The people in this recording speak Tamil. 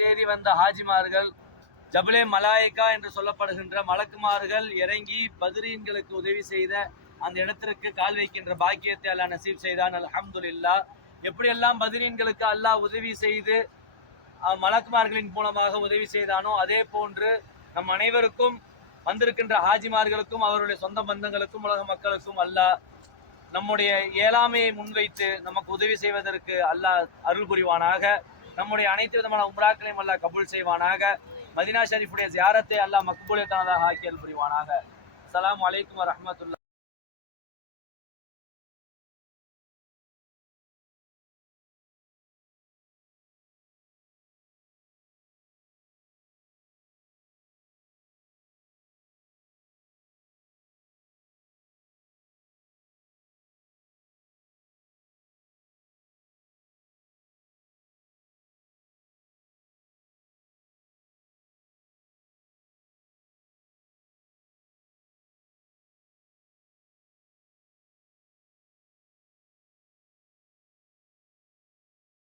தேடி வந்த ஹாஜிமார்கள் ஜபலே மலாய்கா என்று சொல்லப்படுகின்ற மலக்குமார்கள் இறங்கி பத்ரீன்களுக்கு உதவி செய்த அந்த இடத்திற்கு கால் வைக்கின்ற பாக்கியத்தை அல்லாஹ் நசீப் செய்தான். அல்ஹம்துலில்லாஹ். எப்படியெல்லாம் பத்ரீன்களுக்கு அல்லாஹ் உதவி செய்து மலக்குமார்களின் மூலமாக உதவி செய்தானோ அதே போன்று நம் அனைவருக்கும் வந்திருக்கின்ற ஹாஜிமார்களுக்கும் அவருடைய சொந்த பந்தங்களுக்கும் உலக மக்களுக்கும் அல்லாஹ் நம்முடைய இயலாமையை முன்வைத்து நமக்கு உதவி செய்வதற்கு அல்லாஹ் அருள் புரிவானாக. நம்முடைய அனைத்து விதமான உம்ராக்களையும் அல்லாஹ் கபூல் செய்வானாக. மதீனா ஷரீஃபுடைய ஜியாரத்தை அல்லாஹ் மக்பூலியத்தானதாக ஆக்கி அருள் புரிவானாக. அஸ்ஸலாமு அலைக்கும் வரஹ்மத்துல்லாஹி.